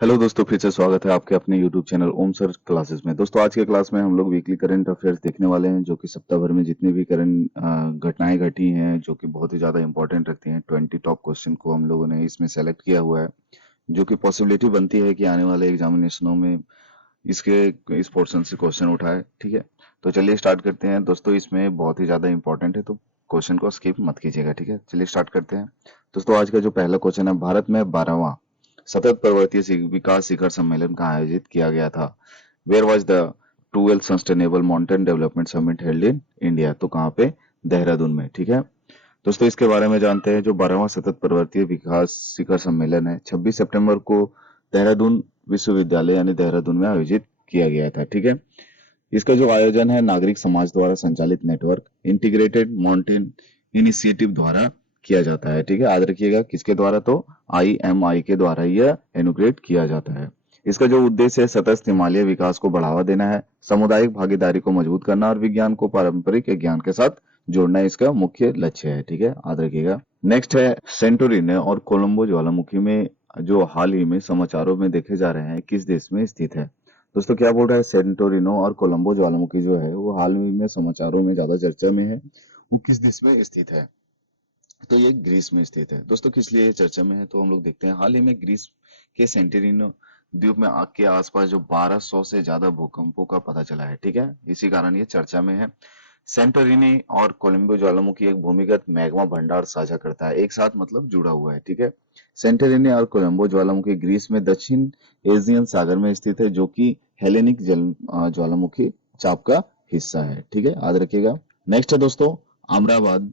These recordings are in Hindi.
हेलो दोस्तों, फिर से स्वागत है आपके अपने यूट्यूब चैनल ओम सर क्लासेस में। दोस्तों, आज के क्लास में हम लोग वीकली करंट अफेयर्स देखने वाले हैं, जो कि सप्ताह भर में जितनी भी करंट घटनाएं घटी हैं, जो कि बहुत ही ज़्यादा इंपॉर्टेंट रखती हैं। 20 टॉप क्वेश्चन को हम लोगों ने इसमें सेलेक्ट किया हुआ है, जो कि पॉसिबिलिटी बनती है कि आने वाले एग्जामिनेशनों में इसके इस पोर्शन से क्वेश्चन उठाए। ठीक है, तो चलिए स्टार्ट करते हैं। दोस्तों, इसमें बहुत ही ज़्यादा इंपॉर्टेंट है, तो क्वेश्चन को स्किप मत कीजिएगा। ठीक है, चलिए स्टार्ट करते हैं। दोस्तों, आज का जो पहला क्वेश्चन है, भारत में 12वां सतत पर्वतीय विकास शिखर सम्मेलन का आयोजित किया गया था। Where was the 12th sustainable mountain development summit held in India? तो कहाँ पे? देहरादून में। ठीक है दोस्तों, इसके बारे में जानते हैं। जो 12वां सतत पर्वतीय विकास शिखर सम्मेलन है, 26 सितंबर को देहरादून विश्वविद्यालय यानी देहरादून में आयोजित किया गया था। ठीक है, इसका जो आयोजन है, नागरिक समाज द्वारा संचालित नेटवर्क इंटीग्रेटेड माउंटेन इनिशिएटिव द्वारा किया जाता है। ठीक है, याद रखिएगा, किसके द्वारा? तो IMI के द्वारा यह इनोग्रेट किया जाता है। इसका जो उद्देश्य है, सतत हिमालय विकास को बढ़ावा देना है, सामुदायिक भागीदारी को मजबूत करना और विज्ञान को पारंपरिक ज्ञान के साथ जोड़ना इसका मुख्य लक्ष्य है। ठीक है, याद रखिएगा। नेक्स्ट है, सेंटोरिन और कोलंबो ज्वालामुखी में जो हाल ही में समाचारों में देखे जा रहे हैं, किस देश में स्थित है? दोस्तों, क्या बोल रहा है? सेंटोरिनो और कोलंबो ज्वालामुखी जो है, वो हाल ही में समाचारों में ज्यादा चर्चा में है। वो किस देश में स्थित है? तो ये ग्रीस में स्थित है। दोस्तों, किस लिए ये चर्चा में है? तो हम लोग देखते हैं, हाल ही में ग्रीस के सेंटेरिनो द्वीप में आग के आसपास जो 1200 से ज्यादा भूकंपों का पता चला है। ठीक है, इसी कारण ये चर्चा में है। सेंटोरिनी और कोलंबो ज्वालामुखी एक भूमिगत मैग्मा भंडार साझा करता है, एक साथ मतलब जुड़ा हुआ है। ठीक है, सेंटोरिनी और कोलंबो ज्वालामुखी ग्रीस में दक्षिण एशियन सागर में स्थित है, जो कि हेलेनिक ज्वालामुखी चाप का हिस्सा है। ठीक है, याद रखिएगा। नेक्स्ट है दोस्तों, अमराबाद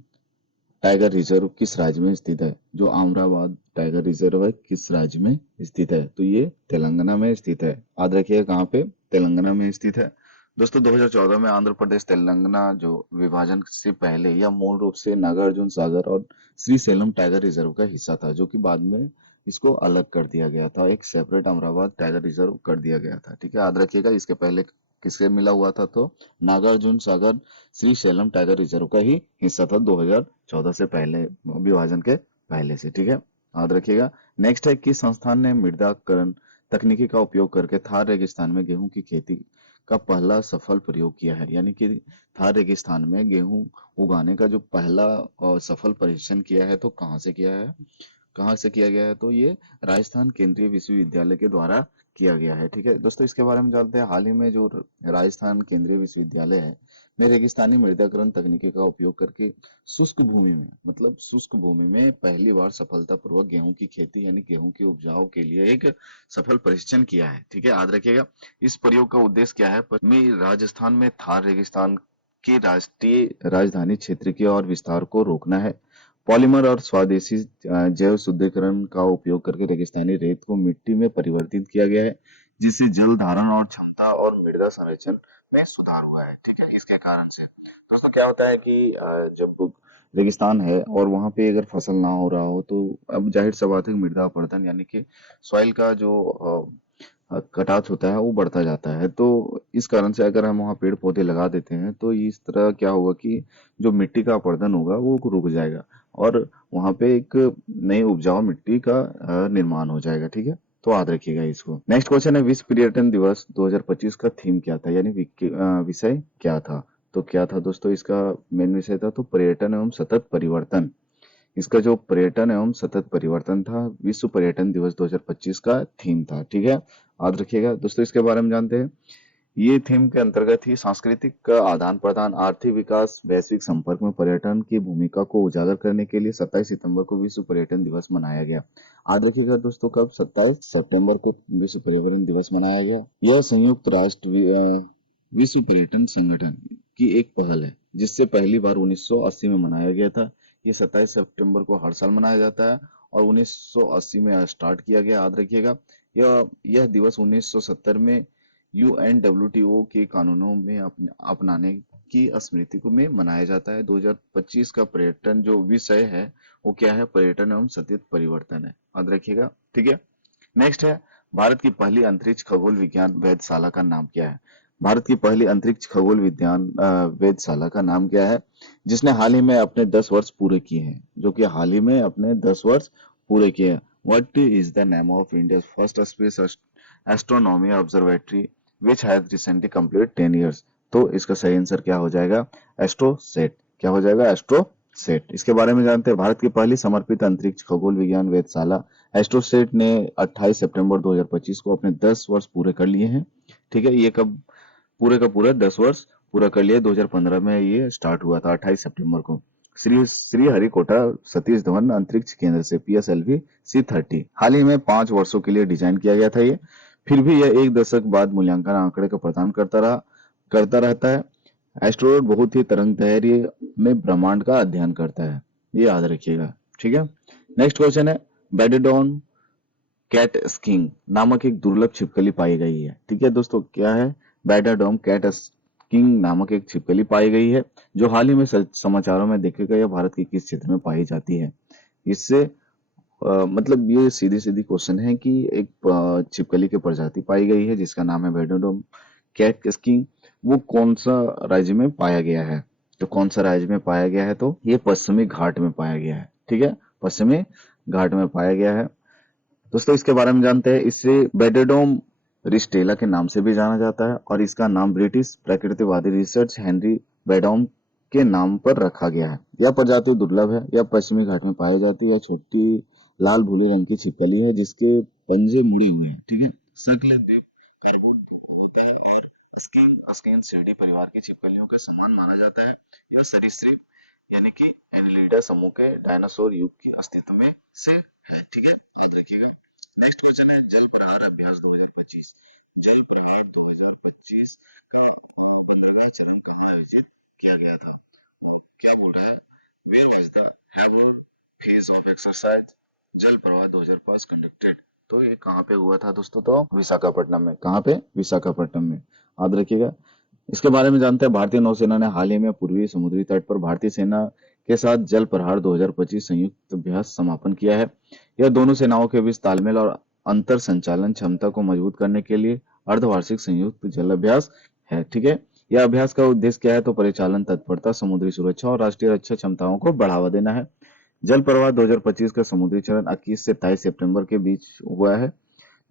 टाइगर रिजर्व किस राज्य में स्थित है? जो अमराबाद टाइगर रिजर्व है, किस राज्य में स्थित है? तो ये तेलंगाना में स्थित है। याद रखिएगा, कहाँ पे? तेलंगाना में स्थित है। दोस्तों, 2014 में आंध्र प्रदेश तेलंगाना जो विभाजन से पहले यह मूल रूप से नागार्जुन सागर और श्रीशैलम टाइगर रिजर्व का हिस्सा था, जो कि बाद में इसको अलग कर दिया गया था, एक सेपरेट अमराबाद टाइगर रिजर्व कर दिया गया था। ठीक है, याद रखिएगा। इसके पहले किससे मिला हुआ था? तो नागार्जुन सागर श्री शैलम टाइगर रिजर्व का ही हिस्सा था, 2014 से पहले, विभाजन के पहले से। ठीक है, याद रखिएगा। नेक्स्ट है, किस संस्थान ने मृदाकरण तकनीकी का उपयोग करके थार रेगिस्तान में गेहूं की खेती का पहला सफल प्रयोग किया है? यानी कि थार रेगिस्तान में गेहूं उगाने का जो पहला सफल परीक्षण किया है, तो कहाँ से किया है? कहाँ से किया गया है? तो ये राजस्थान केंद्रीय विश्वविद्यालय के द्वारा किया गया है। ठीक है दोस्तों, इसके बारे में जानते हैं। हाल ही में जो राजस्थान केंद्रीय विश्वविद्यालय है में रेगिस्तानी मृदाकरण तकनीकी का उपयोग करके शुष्क भूमि में, मतलब शुष्क भूमि में पहली बार सफलतापूर्वक गेहूं की खेती यानी गेहूं की उपजाऊ के लिए एक सफल परीक्षण किया है। ठीक है, याद रखिएगा। इस प्रयोग का उद्देश्य क्या है? में राजस्थान में थार रेगिस्तान की राष्ट्रीय राजधानी क्षेत्र की और विस्तार को रोकना है। पॉलीमर और स्वदेशी जैव शुद्धिकरण का उपयोग करके रेगिस्तानी रेत को मिट्टी में परिवर्तित किया गया है, जिससे जल धारण और क्षमता और मृदा संरक्षण में सुधार हुआ है। ठीक है, इसके कारण से दोस्तों क्या होता है कि जब रेगिस्तान है और वहां पे अगर फसल ना हो रहा हो, तो अब जाहिर सा बात है कि मृदा अपरदन यानी कि सॉइल का जो कटाव होता है वो बढ़ता जाता है। तो इस कारण से अगर हम वहाँ पेड़ पौधे लगा देते हैं, तो इस तरह क्या होगा कि जो मिट्टी का अपरदन होगा वो रुक जाएगा और वहाँ पे एक नई उपजाऊ मिट्टी का निर्माण हो जाएगा। ठीक है, तो याद रखिएगा इसको। नेक्स्ट क्वेश्चन है, विश्व पर्यटन दिवस 2025 का थीम क्या था, यानी विषय क्या था? तो क्या था दोस्तों? इसका मेन विषय था तो पर्यटन एवं सतत परिवर्तन। इसका जो पर्यटन एवं सतत परिवर्तन था, विश्व पर्यटन दिवस 2025 का थीम था। ठीक है, याद रखिएगा दोस्तों। इसके बारे में जानते हैं। ये थीम के अंतर्गत ही सांस्कृतिक आदान प्रदान, आर्थिक विकास, वैश्विक संपर्क में पर्यटन की भूमिका को उजागर करने के लिए 27 सितंबर को विश्व पर्यटन दिवस मनाया गया। याद रखिएगा दोस्तों, कब? 27 सितंबर को विश्व पर्यावरण दिवस मनाया गया। यह संयुक्त राष्ट्र विश्व पर्यटन संगठन की एक पहल है, जिससे पहली बार 1980 में मनाया गया था। ये 27 सितंबर को हर साल मनाया जाता है और 1980 में स्टार्ट किया गया। याद रखिएगा, यह दिवस 1970 में UNWTO के कानूनों में अपनाने की स्मृति को में मनाया जाता है। 2025 का पर्यटन जो विषय है वो क्या है? पर्यटन एवं सतत परिवर्तन है। याद रखिएगा। ठीक है, नेक्स्ट है, भारत की पहली अंतरिक्ष खगोल विज्ञान वेधशाला का नाम क्या है? भारत की पहली अंतरिक्ष खगोल विज्ञान वेधशाला का नाम क्या है, जिसने हाल ही में अपने 10 वर्ष पूरे किए हैं? जो कि हाल ही में अपने 10 वर्ष पूरे किए हैं। What is the name of India first space astronomy observatory which has recently complete 10 years? तो इसका सही आंसर क्या हो जाएगा? एस्ट्रोसेट। क्या हो जाएगा? एस्ट्रोसेट। इसके बारे में जानते हैं। भारत की पहली समर्पित अंतरिक्ष खगोल विज्ञान वेधशाला एस्ट्रोसेट ने 28 सितंबर 2025 को अपने 10 वर्ष पूरे कर लिए हैं। ठीक है, ये कब पूरे का पूरा 10 वर्ष पूरा कर लिया? 2015 में ये स्टार्ट हुआ था 28 सितंबर को। श्री श्री हरिकोटा सतीश धवन अंतरिक्ष केंद्र से PSLV C30 हाल ही में 5 वर्षों के लिए डिजाइन किया गया था ये। फिर भी यह एक दशक बाद मूल्यांकन आंकड़े का प्रदान करता रहता है। एस्ट्रोनॉट बहुत ही तरंग दैर्घ्य में ब्रह्मांड का अध्ययन करता है, ये याद रखिएगा। ठीक है, नेक्स्ट क्वेश्चन है, बेडोडॉन कैट स्किंग नामक एक दुर्लभ छिपकली पाई गई है। ठीक है दोस्तों, क्या है? बेडाडोम कैट स्किंग नामक एक छिपकली पाई गई है, जो हाल ही में समाचारों में देखा गया। भारत के किस क्षेत्र में पाई जाती है? इससे मतलब ये सीधी सीधी क्वेश्चन है कि एक छिपकली की प्रजाति पाई गई है जिसका नाम है बेडोडोम कैट स्किंग। वो कौन सा राज्य में पाया गया है? तो कौन सा राज्य में पाया गया है? तो ये पश्चिमी घाट में पाया गया है। ठीक है, पश्चिमी घाट में पाया गया है। दोस्तों इसके बारे में जानते हैं। इसे बेडेडोम रिस्टेला के नाम से भी जाना जाता है और इसका नाम ब्रिटिश प्रकृतिवादी रिसर्च हेनरी बेडोम के नाम पर रखा गया है। यह प्रजाति दुर्लभ है। यह पश्चिमी घाट में पाई जाती है। यह छोटी लाल भूरे रंग की छिपकली है जिसके पंजे मुड़े हुए हैं। ठीक है, शक्ल द्वीप कार्बोन होता है और स्किन स्किन सीढ़ी परिवार की छिपकलियों के समान माना जाता है। यह सरीसृप यानी कि एनिलिडा समूह के डायनासोर युग के अस्तित्व में से है। ठीक है, याद रखिएगा। नेक्स्ट क्वेश्चन है, जल प्रहार अभ्यास 2025। जल प्रहार 2025 का 15वां चरण कहाँ आयोजित किया गया था? क्या बोल रहा है? Where was the heavier phase of exercise जल प्रवाह 2005 कंडक्टेड? तो ये कहाँ पे हुआ था दोस्तों? तो विशाखापट्टनम में। कहाँ पे? विशाखापट्टनम में, याद रखिएगा। इसके बारे में जानते हैं। भारतीय नौसेना ने हाल ही में पूर्वी समुद्री तट पर भारतीय सेना के साथ जल प्रहार 2025 संयुक्त अभ्यास समापन किया है। यह दोनों सेनाओं के बीच तालमेल और अंतर संचालन क्षमता को मजबूत करने के लिए अर्धवार्षिक संयुक्त जल अभ्यास है। ठीक है, यह अभ्यास का उद्देश्य क्या है? तो परिचालन तत्परता, समुद्री सुरक्षा और राष्ट्रीय रक्षा क्षमताओं को बढ़ावा देना है। जल प्रवाह 2025 का समुद्री चरण 21 से 23 सितंबर के बीच हुआ है,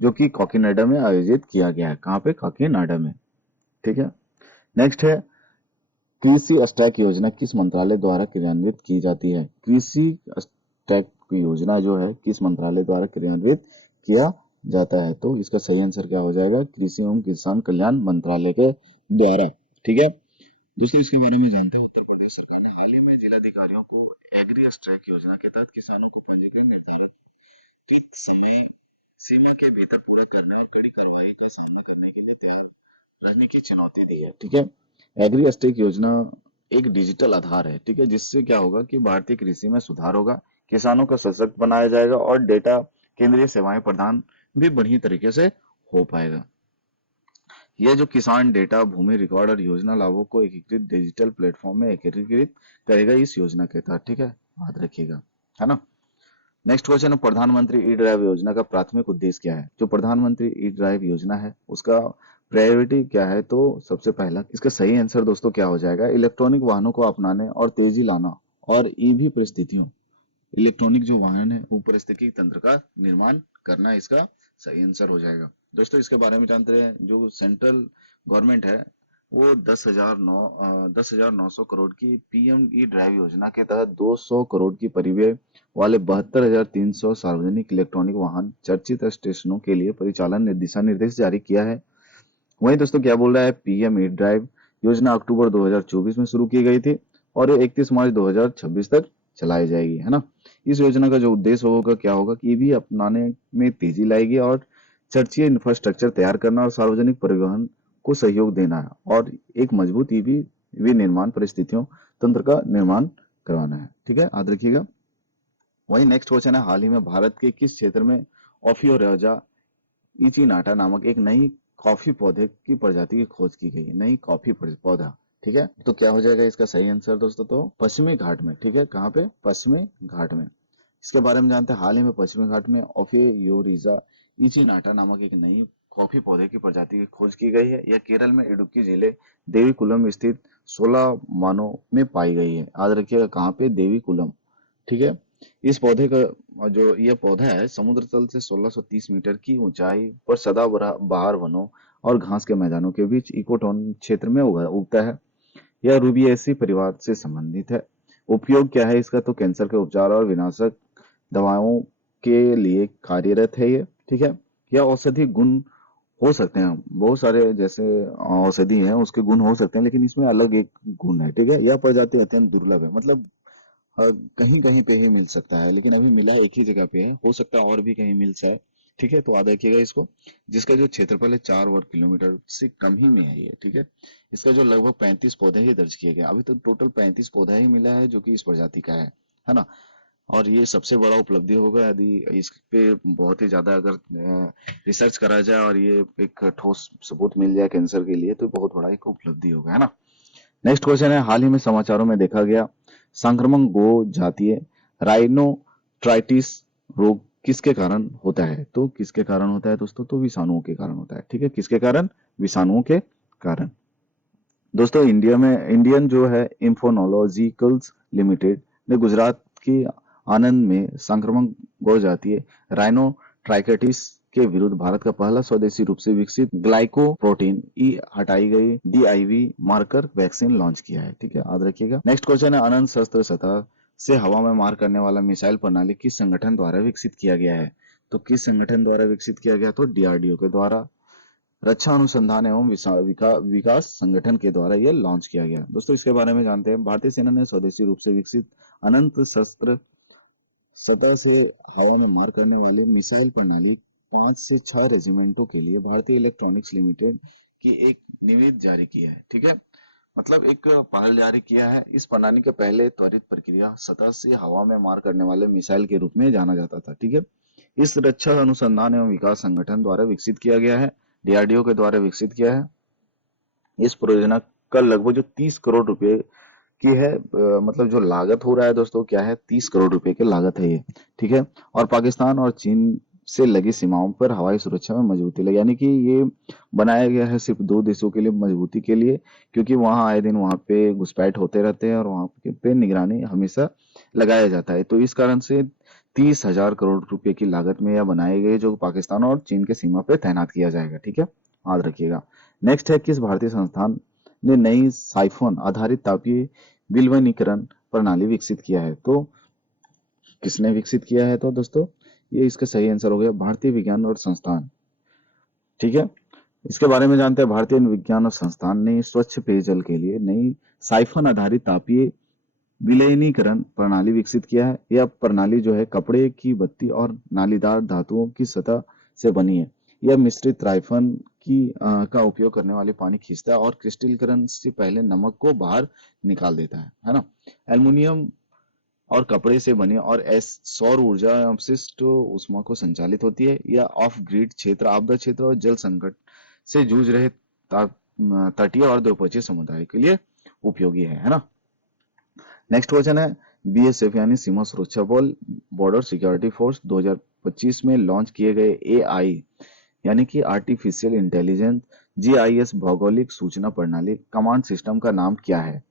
जो कि काकीनाडा में आयोजित किया गया है। कहाँ पे? काकीनाडा में। ठीक है, नेक्स्ट है, कृषि स्टैक योजना किस मंत्रालय द्वारा क्रियान्वित की जाती है? कृषि स्टैक योजना जो है किस मंत्रालय द्वारा क्रियान्वित किया जाता है? तो इसका सही आंसर क्या हो जाएगा? कृषि एवं किसान कल्याण मंत्रालय के द्वारा। ठीक है, दोस्तों इसके बारे में जानते हैं। उत्तर प्रदेश सरकार ने हाल ही में जिलाधिकारियों को एग्री स्ट्राइक योजना के तहत किसानों को पंजीकरण निर्धारित समय सीमा के भीतर पूरा करना और कड़ी कार्रवाई का सामना करने के लिए तैयार रहने की चुनौती दी है। ठीक है, एग्री स्टेक योजना एक डिजिटल आधार है। ठीक है, जिससे क्या होगा कि भारतीय कृषि में सुधार होगा, किसानों को सशक्त बनाया जाएगा और डेटा केंद्रीय सेवाएं प्रदान भी बढ़िया तरीके से हो पाएगा। यह जो किसान डेटा, भूमि रिकॉर्ड और योजना लाभों को एकीकृत डिजिटल प्लेटफॉर्म में एकीकृत करेगा इस योजना के तहत। ठीक है, याद रखिएगा, है ना। नेक्स्ट क्वेश्चन है, प्रधानमंत्री ई ड्राइव योजना का प्राथमिक उद्देश्य क्या है? जो प्रधानमंत्री ई ड्राइव योजना है उसका प्रायोरिटी क्या है? तो सबसे पहला इसका सही आंसर दोस्तों क्या हो जाएगा? इलेक्ट्रॉनिक वाहनों को अपनाने और तेजी लाना और ईवी परिस्थितियों, इलेक्ट्रॉनिक जो वाहन है वो पारिस्थितिकी तंत्र का निर्माण करना इसका सही आंसर हो जाएगा। दोस्तों इसके बारे में जानते हैं। जो सेंट्रल गवर्नमेंट है वो 10,900 करोड़ की PM ई ड्राइव योजना के तहत 200 करोड़ की परिव्यय वाले 72,300 सार्वजनिक इलेक्ट्रॉनिक वाहन चर्चित स्टेशनों के लिए परिचालन दिशा निर्देश जारी किया है। वहीं दोस्तों क्या बोल रहा है, PM ई ड्राइव योजना अक्टूबर 2024 में शुरू की गई थी और ये 31 मार्च 2026 तक चलाई जाएगी, है ना। इस योजना का जो उद्देश्य होगा क्या होगा कि ईवी अपनाने में तेजी लाएगी और चर्चित इंफ्रास्ट्रक्चर तैयार करना और सार्वजनिक परिवहन को सहयोग देना है और एक मजबूत ईवी विनिर्माण परिस्थितियों तंत्र का निर्माण करवाना है। ठीक है, याद रखिएगा। वही नेक्स्ट क्वेश्चन है, हाल ही में भारत के किस क्षेत्र में ओफियोरिया इचिनाटा नामक एक नई कॉफी पौधे की प्रजाति की खोज की गई है? नई कॉफी पौधा। ठीक है, तो क्या हो जाएगा इसका सही आंसर दोस्तों? तो पश्चिमी घाट में। ठीक है, कहाँ पे? पश्चिमी घाट में। इसके बारे में जानते हैं। हाल ही में पश्चिमी घाट में ओफियोरिजा इचिनाटा नामक एक नई कॉफी पौधे की प्रजाति की खोज की गई है। यह केरल में इडुक्की जिले देवीकुलम स्थित 16 मानो में पाई गई है। याद रखिएगा, कहाँ पे? देवीकुलम। ठीक है, इस पौधे का जो यह पौधा है समुद्र तल से 1630 मीटर की ऊंचाई पर सदाबहार वनों और घास के मैदानों के बीच इकोटोन क्षेत्र में उगता है। यह रूबिएसी परिवार से संबंधित है। उपयोग क्या है इसका, तो कैंसर के उपचार और विनाशक दवाओं के लिए कार्यरत है ये, ठीक है। यह औषधि गुण हो सकते हैं बहुत सारे, जैसे औषधि है उसके गुण हो सकते हैं, लेकिन इसमें अलग एक गुण है, ठीक है। यह प्रजाति अत्यंत दुर्लभ है, मतलब कहीं कहीं पे ही मिल सकता है, लेकिन अभी मिला एक ही जगह पे है, हो सकता है और भी कहीं मिल जाए, ठीक है। तो याद रखिएगा इसको। जिसका जो क्षेत्रफल है 4 वर्ग किलोमीटर से कम ही में है ये, ठीक है। इसका जो लगभग 35 पौधे ही दर्ज किए गए, अभी तक टोटल 35 पौधा ही मिला है जो कि इस प्रजाति का है ना। और ये सबसे बड़ा उपलब्धि होगा यदि इस पे बहुत ही ज्यादा अगर रिसर्च करा जाए और ये एक ठोस सबूत मिल जाए कैंसर के लिए, तो बहुत बड़ा एक उपलब्धि होगा, है ना। नेक्स्ट क्वेश्चन है, हाल ही में समाचारों में देखा गया संक्रमण गो जातीय राइनोट्राइटिस रोग किसके कारण होता है, तो किसके कारण होता है दोस्तों, तो विषाणुओं के कारण होता है, ठीक है। किसके कारण, विषाणुओं के कारण। दोस्तों इंडिया में इंडियन जो है इंफोनोलॉजिकल्स लिमिटेड ने गुजरात की आनंद में संक्रमण गौ जातीय राइनो ट्राइकेटिस के विरुद्ध भारत का पहला स्वदेशी रूप से विकसित ग्लाइकोप्रोटीन ई हटाई गई डीआईवी मार्कर वैक्सीन लॉन्च किया है, ठीक है, याद रखिएगा। नेक्स्ट क्वेश्चन है, अनंत शस्त्र सतह से हवा में मार करने वाला मिसाइल प्रणाली किस संगठन द्वारा विकसित किया गया है, तो किस संगठन द्वारा विकसित किया गया, तो डीआरडीओ के द्वारा, रक्षा अनुसंधान एवं विकास संगठन के द्वारा यह लॉन्च किया गया। दोस्तों इसके बारे में जानते हैं। भारतीय सेना ने स्वदेशी रूप से विकसित अनंत शस्त्र सतह से हवा में मार करने वाले मिसाइल प्रणाली 5 से 6 रेजिमेंटों के लिए भारतीय इलेक्ट्रॉनिक्स लिमिटेड की एक निविदा जारी की है, ठीक है। मतलब एक पहल जारी किया है। इस प्रणाली के पहले त्वरित प्रक्रिया सतह से हवा में मार करने वाले मिसाइल के रूप में जाना जाता था, ठीक है। इस रक्षा अनुसंधान एवं विकास संगठन द्वारा विकसित किया गया है, डीआरडीओ के द्वारा विकसित किया है। इस परियोजना का लगभग जो 30 करोड़ रुपए की है, मतलब जो लागत हो रहा है दोस्तों, क्या है, 30 करोड़ रुपए की लागत है ये, ठीक है। और पाकिस्तान और चीन से लगी सीमाओं पर हवाई सुरक्षा में मजबूती लगी, यानी कि ये बनाया गया है सिर्फ दो देशों के लिए मजबूती के लिए, क्योंकि वहां आए दिन वहां पे घुसपैठ होते रहते हैं और वहां पे निगरानी हमेशा लगाया जाता है। तो इस कारण से 30,000 करोड़ रुपए की लागत में यह बनाए गए, जो पाकिस्तान और चीन के सीमा पे तैनात किया जाएगा, ठीक है, याद रखिएगा। नेक्स्ट है, किस भारतीय संस्थान ने नई साइफोन आधारित तापीय विलवनीकरण प्रणाली विकसित किया है, तो किसने विकसित किया है, तो दोस्तों ये इसका सही आंसर हो गया भारतीय विज्ञान और संस्थान, ठीक है। इसके बारे में जानते हैं। भारतीय विज्ञान और संस्थान ने स्वच्छ पेयजल के लिए नई साइफन आधारित तापीय विलयनीकरण प्रणाली विकसित किया है। यह प्रणाली जो है कपड़े की बत्ती और नालीदार धातुओं की सतह से बनी है। यह मिश्रित राइफन का उपयोग करने वाले पानी खींचता है और क्रिस्टलीकरण से पहले नमक को बाहर निकाल देता है ना। एल्युमिनियम और कपड़े से बने और सौर ऊर्जा अपशिष्ट उष्मा को संचालित होती है। यह ऑफ ग्रिड क्षेत्र, आपदा क्षेत्र और जल संकट से जूझ रहे तटीय और द्वीपक्षीय समुदाय के लिए उपयोगी है ना। नेक्स्ट क्वेश्चन है, बीएसएफ यानी सीमा सुरक्षा बल बॉर्डर सिक्योरिटी फोर्स 2025 में लॉन्च किए गए एआई यानी कि आर्टिफिशियल इंटेलिजेंस जीआईएस भौगोलिक सूचना प्रणाली कमांड सिस्टम का नाम क्या है,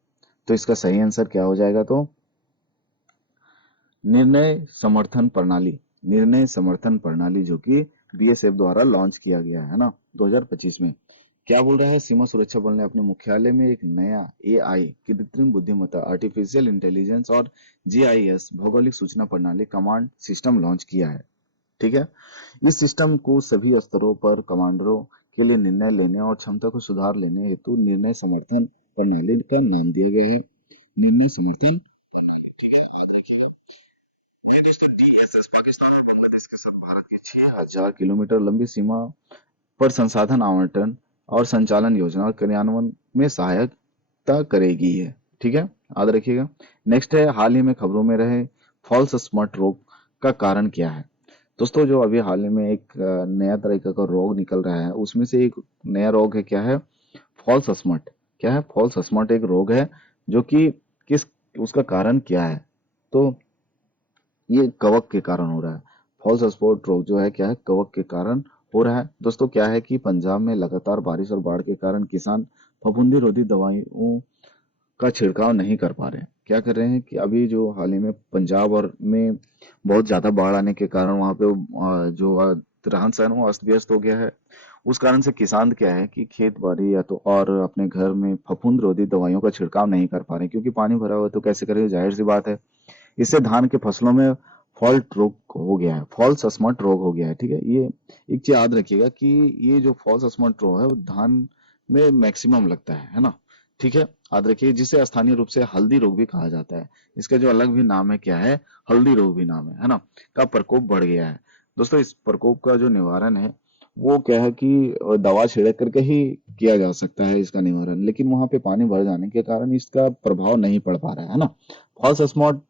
तो इसका सही आंसर क्या हो जाएगा, तो निर्णय समर्थन प्रणाली जो कि बीएसएफ द्वारा लॉन्च किया गया है ना 2025 में। क्या बोल रहा है, सीमा सुरक्षा बल ने अपने मुख्यालय में एक नया एआई कृत्रिम बुद्धिमत्ता आर्टिफिशियल इंटेलिजेंस और जीआईएस भौगोलिक सूचना प्रणाली कमांड सिस्टम लॉन्च किया है, ठीक है। इस सिस्टम को सभी स्तरों पर कमांडरों के लिए निर्णय लेने और क्षमता को सुधार लेने हेतु निर्णय समर्थन प्रणाली का नाम दिया गया है, निर्णय समर्थन, ठीक है, याद रखिए। ये दोस्तों डीएसएस पाकिस्तान और बांग्लादेश के साथ भारत की 6,000 किलोमीटर लंबी सीमा पर संसाधन आवंटन और संचालन योजना और क्रियान्वयन में सहायता करेगी है, ठीक है, याद रखिएगा। नेक्स्ट है, हाल ही में खबरों में रहे फॉल्स स्मार्ट रोग का कारण क्या है, दोस्तों जो अभी हाल ही में एक नया तरीका का रोग निकल रहा है, उसमें से एक नया रोग है, क्या है, फॉल्स स्मार्ट। क्या है, फॉल्स स्मार्ट एक रोग है जो कि किस उसका कारण क्या है, तो ये कवक के कारण हो रहा है। फॉल्स स्पॉट रोग जो है क्या है, कवक के कारण हो रहा है। दोस्तों क्या है कि पंजाब में लगातार बारिश और बाढ़ के कारण किसान फफूंदी रोधी दवाइयों का छिड़काव नहीं कर पा रहे हैं। क्या कर रहे हैं कि अभी जो हाल ही में पंजाब और में बहुत ज्यादा बाढ़ आने के कारण वहां पे जो रहन सहन वो अस्त व्यस्त हो गया है। उस कारण से किसान क्या है कि खेत बाड़ी या तो और अपने घर में फफूंद रोधी दवाइयों का छिड़काव नहीं कर पा रहे, क्योंकि पानी भरा हुआ है तो कैसे करेंगे, जाहिर सी बात है। इससे धान के फसलों में फॉल्ट रोग हो गया है, फॉल्स स्मट रोग हो गया है। ठीक है, ये एक चीज याद रखिएगा कि ये जो फॉल्स स्मट रोग है वो धान में मैक्सिमम लगता है ना। ठीक है, याद रखिए, जिसे स्थानीय रूप से हल्दी रोग भी कहा जाता है। इसका जो अलग भी नाम है क्या है, हल्दी रोग भी नाम है ना, का प्रकोप बढ़ गया है। दोस्तों, इस प्रकोप का जो निवारण है वो क्या है कि दवा छिड़क करके ही किया जा सकता है इसका निवारण, लेकिन वहां पे पानी भर जाने के कारण इसका प्रभाव नहीं पड़ पा रहा है ना। फॉल्स स्पॉट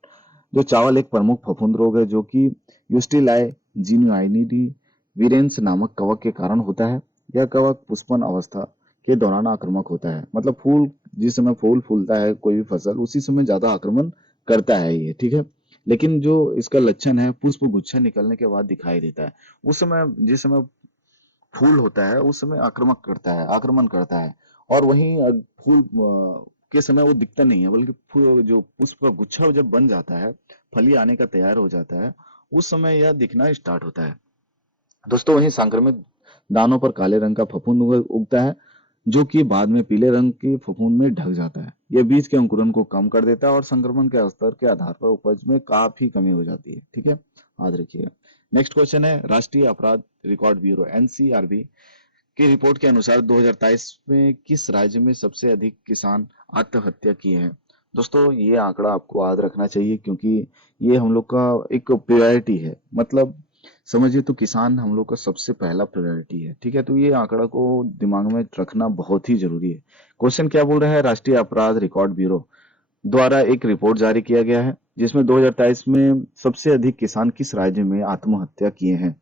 जो चावल एक प्रमुख फफूंद रोग है जो कि यूस्टीलाए जीनुआइनिडी वीरेंस नामक कवक के कारण होता है। यह कवक पुष्पन अवस्था के दौरान आक्रामक होता है, मतलब फूल, जिस समय फूल फूलता है कोई भी फसल उसी समय ज्यादा आक्रमण करता है ये। ठीक है, लेकिन जो इसका लक्षण है पुष्प गुच्छा निकलने के बाद दिखाई देता है। उस समय, जिस समय फूल होता है उस समय आक्रमण करता है। और वहीं फूल के समय वो दिखता नहीं है, बल्कि जो पुष्प का गुच्छा जब बन जाता है, फली आने का तैयार हो जाता है, उस समय यह दिखना स्टार्ट होता है। दोस्तों, वहीं संक्रमित दानों पर काले रंग का फफूंद उगता है, जो कि बाद में पीले रंग की फफूंद में ढक जाता है। यह बीज के अंकुरन को कम कर देता है और संक्रमण के स्तर के आधार पर उपज में काफी कमी हो जाती है। ठीक है, याद रखिएगा। नेक्स्ट क्वेश्चन है, राष्ट्रीय अपराध रिकॉर्ड ब्यूरो एनसीआरबी की रिपोर्ट के अनुसार 2023 में किस राज्य में सबसे अधिक किसान आत्महत्या किए हैं। दोस्तों, ये आंकड़ा आपको याद रखना चाहिए, क्योंकि ये हम लोग का एक प्रायोरिटी है, मतलब समझिए तो किसान हम लोग का सबसे पहला प्रायोरिटी है। ठीक है, तो ये आंकड़ा को दिमाग में रखना बहुत ही जरूरी है। क्वेश्चन क्या बोल रहा है, राष्ट्रीय अपराध रिकॉर्ड ब्यूरो द्वारा एक रिपोर्ट जारी किया गया है जिसमें 2023 में सबसे अधिक किसान किस राज्य में आत्महत्या किए हैं।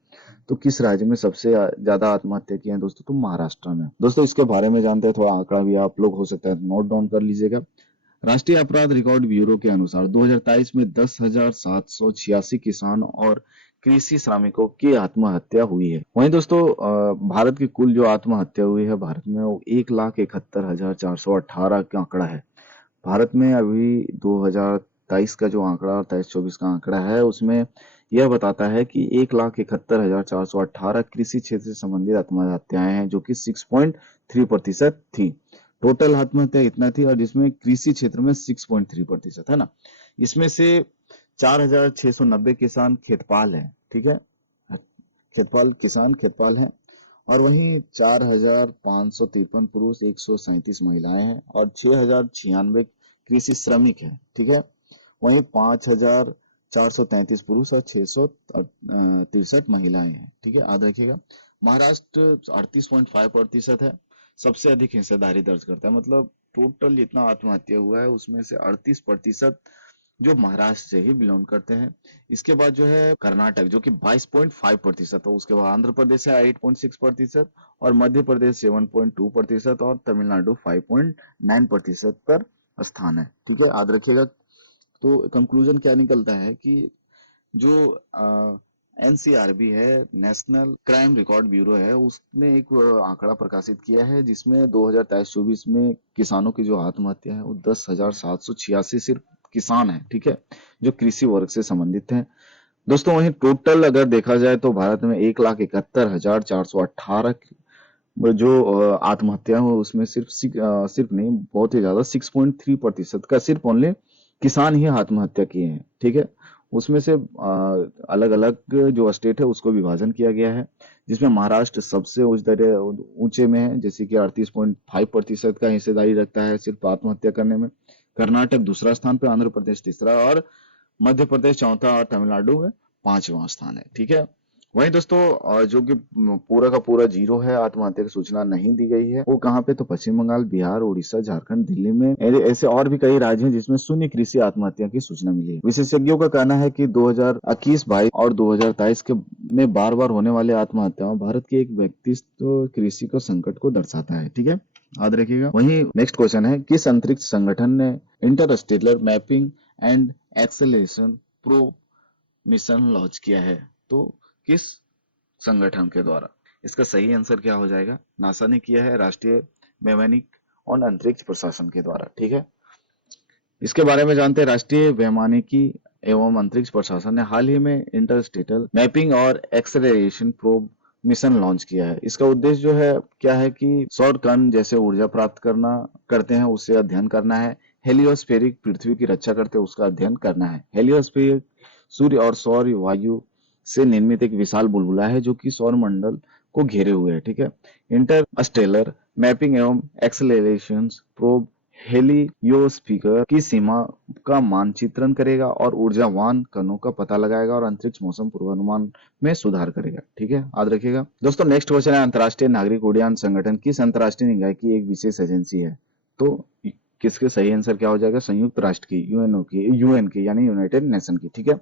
तो किस राज्य में सबसे ज्यादा आत्महत्या किए हैं दोस्तों, तो महाराष्ट्र में। दोस्तों, इसके बारे में जानते हैं, थोड़ा आंकड़ा भी आप लोग हो सकता है नोट डाउन कर लीजिएगा। राष्ट्रीय अपराध रिकॉर्ड ब्यूरो के अनुसार 2023 में 10,786 किसान और कृषि श्रमिकों की आत्महत्या हुई है। वहीं दोस्तों, भारत की कुल जो आत्महत्या हुई है भारत में वो 1,71,418 का आंकड़ा है। भारत में अभी 2023 का जो आंकड़ा और 23-24 का आंकड़ा है उसमें यह बताता है कि 1,71,418 कृषि क्षेत्र से संबंधित आत्महत्याएं हैं, जो कि 6.3% थी। टोटल आत्महत्या इतना थी, और जिसमें कृषि क्षेत्र में 6.3% है ना। इसमें से 4,690 किसान खेतपाल हैं। ठीक है, खेतपाल हैं। और वहीं 4,553 पुरुष, 137 महिलाएं हैं और 6,096 कृषि श्रमिक हैं। ठीक है, वहीं 5,433 पुरुष और 663 महिलाएं हैं। ठीक है, याद रखिएगा। महाराष्ट्र 38.5% है, सबसे अधिक हिस्सेदारी दर्ज करता है, मतलब टोटल जितना आत्महत्या हुआ है उसमें से 38% जो महाराष्ट्र से ही बिलोंग करते हैं। इसके बाद जो है कर्नाटक, जो कि 22.5% है। उसके बाद आंध्र प्रदेश है 8.6%, और मध्य प्रदेश 7.2%, और तमिलनाडु 5.9% पर स्थान है। ठीक है, याद रखिएगा। तो कंक्लूजन क्या निकलता है कि जो एनसीआरबी है, नेशनल क्राइम रिकॉर्ड ब्यूरो है, उसने एक आंकड़ा प्रकाशित किया है जिसमें 2023-24 में किसानों की जो आत्महत्या है वो 10,786 सिर्फ किसान है। ठीक है, जो कृषि वर्ग से संबंधित है। दोस्तों, वहीं टोटल अगर देखा जाए तो भारत में 1,71,418 जो आत्महत्या हो उसमें सिर्फ नहीं, बहुत ही ज्यादा 6.3% का सिर्फ ओनली किसान ही आत्महत्या किए हैं। ठीक है, उसमें से अलग अलग जो स्टेट है उसको विभाजन किया गया है, जिसमें महाराष्ट्र सबसे ऊंचे में है, जैसे कि 38.5% का हिस्सेदारी रखता है सिर्फ आत्महत्या करने में। कर्नाटक दूसरा स्थान पे, आंध्र प्रदेश तीसरा, और मध्य प्रदेश चौथा, और तमिलनाडु में पांचवा स्थान है। ठीक है, वहीं दोस्तों जो कि पूरा का पूरा जीरो है, आत्महत्या की सूचना नहीं दी गई है, वो कहाँ पे, तो पश्चिम बंगाल, बिहार, उड़ीसा, झारखंड, दिल्ली में, ऐसे और भी कई राज्य हैं जिसमें शून्य कृषि आत्महत्या की सूचना मिली है। विशेषज्ञों का कहना है कि 2021-22 और 2023 के में बार बार होने वाले आत्महत्याओं भारत के एक व्यक्तित्व कृषि को संकट को दर्शाता है। ठीक है, याद रखिएगा। वहीं नेक्स्ट क्वेश्चन है, किस अंतरिक्ष संगठन ने Interstellar mapping and acceleration pro mission launch किया है। तो किस संगठन के द्वारा, इसका सही आंसर क्या हो जाएगा, नासा ने किया है, राष्ट्रीय वैमानिक और अंतरिक्ष प्रशासन के द्वारा। ठीक है, इसके बारे में जानते हैं। राष्ट्रीय वैमानिकी एवं अंतरिक्ष प्रशासन ने हाल ही में इंटरस्टेलर मैपिंग और एक्सेलरेशन प्रोब मिशन लॉन्च किया है। इसका उद्देश्य जो है क्या है कि सौर कण जैसे ऊर्जा प्राप्त करते हैं उससे अध्ययन करना है। हेलियोस्फेरिक पृथ्वी की रक्षा करते हैं उसका अध्ययन करना है। हेलियोस्फेयर सूर्य और सौर वायु से निर्मित एक विशाल बुलबुला है जो कि सौर मंडल को घेरे हुए है। ठीक है। इंटरस्टेलर मैपिंग एवं एक्सेलरेशन प्रोब हेलियोस्फीयर की सीमा का मानचित्रण करेगा और ऊर्जावान कणों का पता लगाएगा और अंतरिक्ष मौसम पूर्वानुमान में सुधार करेगा। ठीक है, याद रखिएगा। दोस्तों नेक्स्ट क्वेश्चन है, अंतर्राष्ट्रीय नागरिक उड्डयन संगठन किस अंतर्राष्ट्रीय निकाय की एक विशेष एजेंसी है? तो किसके सही आंसर क्या हो जाएगा? संयुक्त राष्ट्र की, यूएन की यानी यूनाइटेड नेशन की। ठीक है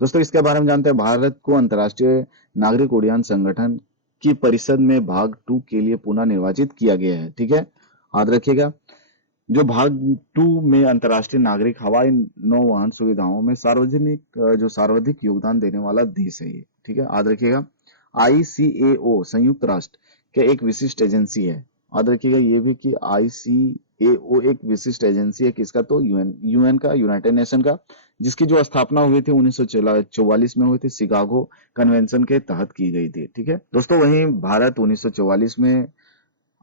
दोस्तों, इसके बारे में जानते हैं। भारत को अंतर्राष्ट्रीय नागरिक उड्डयन संगठन की परिषद में भाग 2 के लिए पुनः निर्वाचित किया गया है। ठीक है, याद रखिएगा। जो भाग 2 में अंतर्राष्ट्रीय नागरिक हवाई नौवहन सुविधाओं में जो सर्वाधिक योगदान देने वाला देश है ये। ठीक है, याद रखिएगा। ICAO संयुक्त राष्ट्र के एक विशिष्ट एजेंसी है। याद रखिएगा ये भी कि ICAO एक विशिष्ट एजेंसी है। किसका? तो यूएन का, यूनाइटेड नेशन का, जिसकी जो स्थापना हुई थी 1944 में हुई थी, शिकागो कन्वेंशन के तहत की गई थी। ठीक है दोस्तों, वहीं भारत 1944 में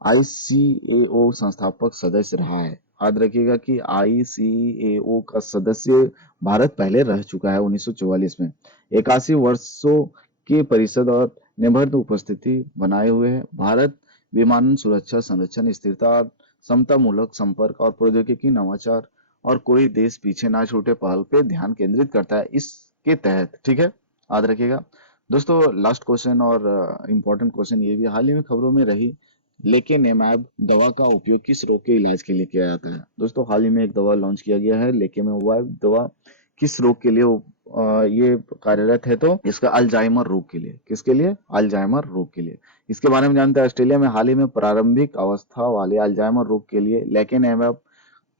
ICAO संस्थापक सदस्य रहा है। याद रखिएगा कि ICAO का सदस्य भारत पहले रह चुका है 1944 में। 81 वर्षों की परिषद और निबंध उपस्थिति बनाए हुए है। भारत विमानन सुरक्षा, संरक्षण, स्थिरता, समतामूलक संपर्क और प्रौद्योगिकी नवाचार और कोई देश पीछे ना छूटे पहल पे ध्यान केंद्रित करता है इसके तहत। ठीक है, याद रखिएगा। दोस्तों लास्ट क्वेश्चन और इम्पोर्टेंट क्वेश्चन ये भी हाल ही में खबरों में रही, लेकेनेमैब दवा का उपयोग किस रोग के इलाज के लिए किया जाता है? दोस्तों हाल ही में एक दवा लॉन्च किया गया है, लेकेनेमैब दवा किस रोग के लिए ये कार्यरत है? तो इसका अल्जाइमर रोग के लिए। किसके लिए? अल्जाइमर रोग के लिए। इसके बारे में जानते हैं। ऑस्ट्रेलिया में हाल ही में प्रारंभिक अवस्था वाले अल्जाइमर रोग के लिए लेकेनेमैब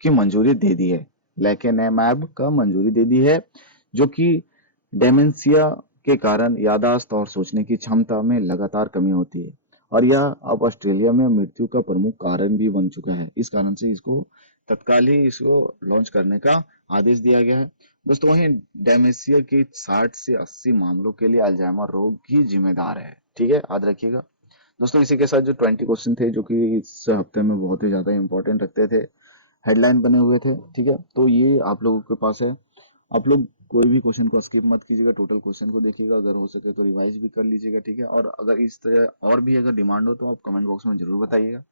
की मंजूरी दे दी है। लेकेनेमैब का मंजूरी दे दी है, जो कि डेमेंशिया के कारण याददाश्त और सोचने की क्षमता में लगातार कमी होती है और यह अब ऑस्ट्रेलिया में मृत्यु का प्रमुख कारण भी बन चुका है। इस कारण से इसको तत्काल ही इसको लॉन्च करने का आदेश दिया गया है। दोस्तों वहीं डेमेंशिया के 60 से 80 मामलों के लिए अल्जाइमर रोग ही जिम्मेदार है। ठीक है, याद रखिएगा। दोस्तों इसी के साथ जो 20 क्वेश्चन थे जो कि इस हफ्ते में बहुत ही ज्यादा इंपॉर्टेंट रखते थे, हेडलाइन बने हुए थे। ठीक है, तो ये आप लोगों के पास है। आप लोग कोई भी क्वेश्चन को स्किप मत कीजिएगा, टोटल क्वेश्चन को देखिएगा, अगर हो सके तो रिवाइज भी कर लीजिएगा। ठीक है, और अगर इस तरह और भी अगर डिमांड हो तो आप कमेंट बॉक्स में जरूर बताइएगा।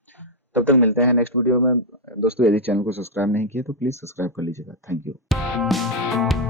तब तक मिलते हैं नेक्स्ट वीडियो में। दोस्तों यदि चैनल को सब्सक्राइब नहीं किया तो प्लीज सब्सक्राइब कर लीजिएगा। Thank you.